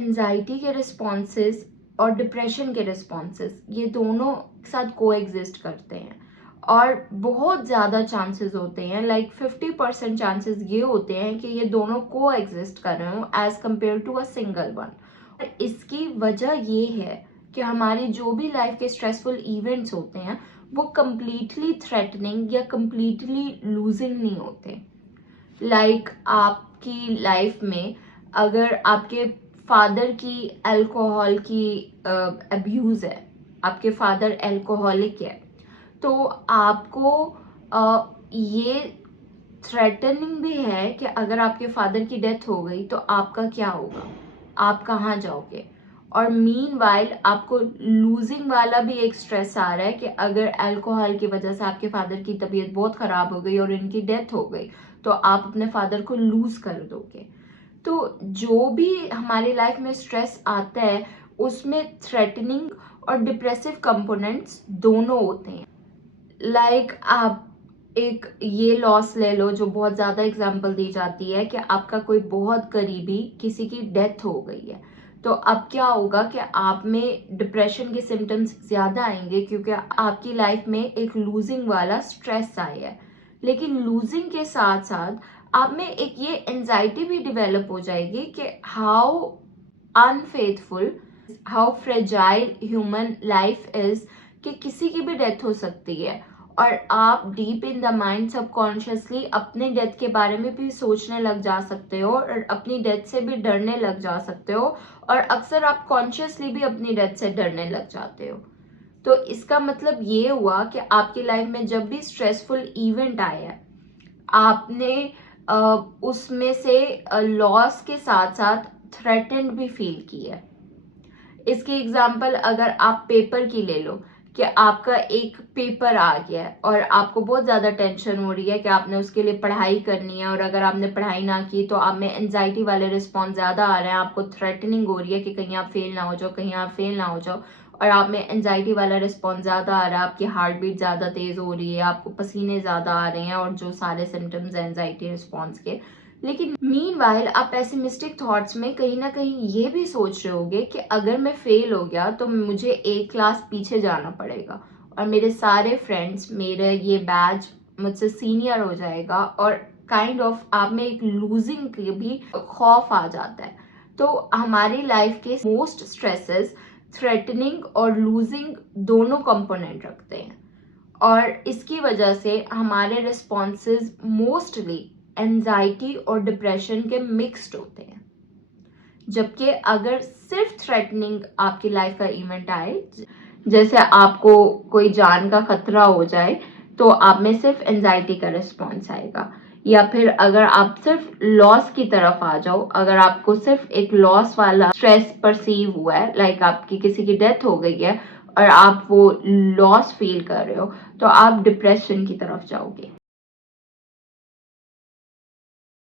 Anxiety के responses और depression के रिस्पॉन्सेस ये दोनों साथ को एग्जिस्ट करते हैं, और बहुत ज़्यादा चांसेस होते हैं, लाइक 50% चांसेस ये होते हैं कि ये दोनों को एग्जिस्ट कर रहे हो as compared to a single one. इसकी वजह ये है कि हमारी जो भी लाइफ के स्ट्रेसफुल इवेंट्स होते हैं वो कम्प्लीटली थ्रेटनिंग या कम्प्लीटली लूजिंग नहीं होते। लाइक आपकी लाइफ में अगर आपके फादर की अल्कोहल की अब्यूज़ है, आपके फादर अल्कोहलिक है, तो आपको ये थ्रेटनिंग भी है कि अगर आपके फादर की डेथ हो गई तो आपका क्या होगा, आप कहाँ जाओगे। और मीनवाइल आपको लूजिंग वाला भी एक स्ट्रेस आ रहा है कि अगर अल्कोहल की वजह से आपके फादर की तबीयत बहुत ख़राब हो गई और इनकी डेथ हो गई तो आप अपने फादर को लूज कर दोगे। तो जो भी हमारी लाइफ में स्ट्रेस आता है उसमें थ्रेटनिंग और डिप्रेसिव कंपोनेंट्स दोनों होते हैं। लाइक आप एक ये लॉस ले लो जो बहुत ज़्यादा एग्जांपल दी जाती है कि आपका कोई बहुत करीबी किसी की डेथ हो गई है, तो अब क्या होगा कि आप में डिप्रेशन के सिम्टम्स ज़्यादा आएंगे क्योंकि आपकी लाइफ में एक लूजिंग वाला स्ट्रेस आया है। लेकिन लूजिंग के साथ साथ आप में एक ये एंजाइटी भी डेवलप हो जाएगी कि how unfaithful, how fragile human life is, कि किसी की भी डेथ हो सकती है और आप deep in the mind subconsciously अपने डेथ के बारे में भी सोचने लग जा सकते हो और अपनी डेथ से भी डरने लग जा सकते हो, और अक्सर आप कॉन्शियसली भी अपनी डेथ से डरने लग जाते हो। तो इसका मतलब ये हुआ कि आपकी लाइफ में जब भी स्ट्रेसफुल इवेंट आया है आपने उसमें से लॉस के साथ साथ थ्रेटेंड भी फील किया है। इसकी एग्जांपल अगर आप पेपर की ले लो कि आपका एक पेपर आ गया है और आपको बहुत ज़्यादा टेंशन हो रही है कि आपने उसके लिए पढ़ाई करनी है, और अगर आपने पढ़ाई ना की तो आप में एंजाइटी वाले रिस्पॉन्स ज़्यादा आ रहे हैं, आपको थ्रेटनिंग हो रही है कि कहीं आप फेल ना हो जाओ, कहीं आप फेल ना हो जाओ, और आप में एंजाइटी वाला रिस्पॉन्स ज़्यादा आ रहा है, आपकी हार्ट बीट ज़्यादा तेज़ हो रही है, आपको पसीने ज़्यादा आ रहे हैं, और जो सारे सिम्टम्स हैं एंजाइटी रिस्पॉन्स के। लेकिन मीनवाइल आप पेसिमिस्टिक थॉट्स में कहीं ना कहीं ये भी सोच रहे होगे कि अगर मैं फेल हो गया तो मुझे एक क्लास पीछे जाना पड़ेगा और मेरे सारे फ्रेंड्स, मेरे ये बैच मुझसे सीनियर हो जाएगा, और काइंड ऑफ आप में एक लूजिंग की भी खौफ आ जाता है। तो हमारी लाइफ के मोस्ट स्ट्रेसेस थ्रेटनिंग और लूजिंग दोनों कंपोनेंट रखते हैं, और इसकी वजह से हमारे रिस्पॉन्सेज मोस्टली एंजाइटी और डिप्रेशन के मिक्स्ड होते हैं। जबकि अगर सिर्फ थ्रेटनिंग आपकी लाइफ का इवेंट आए, जैसे आपको कोई जान का खतरा हो जाए, तो आप में सिर्फ एंजाइटी का रिस्पॉन्स आएगा। या फिर अगर आप सिर्फ लॉस की तरफ आ जाओ, अगर आपको सिर्फ एक लॉस वाला स्ट्रेस परसीव हुआ है, लाइक आपकी किसी की डेथ हो गई है और आप वो लॉस फील कर रहे हो, तो आप डिप्रेशन की तरफ जाओगे।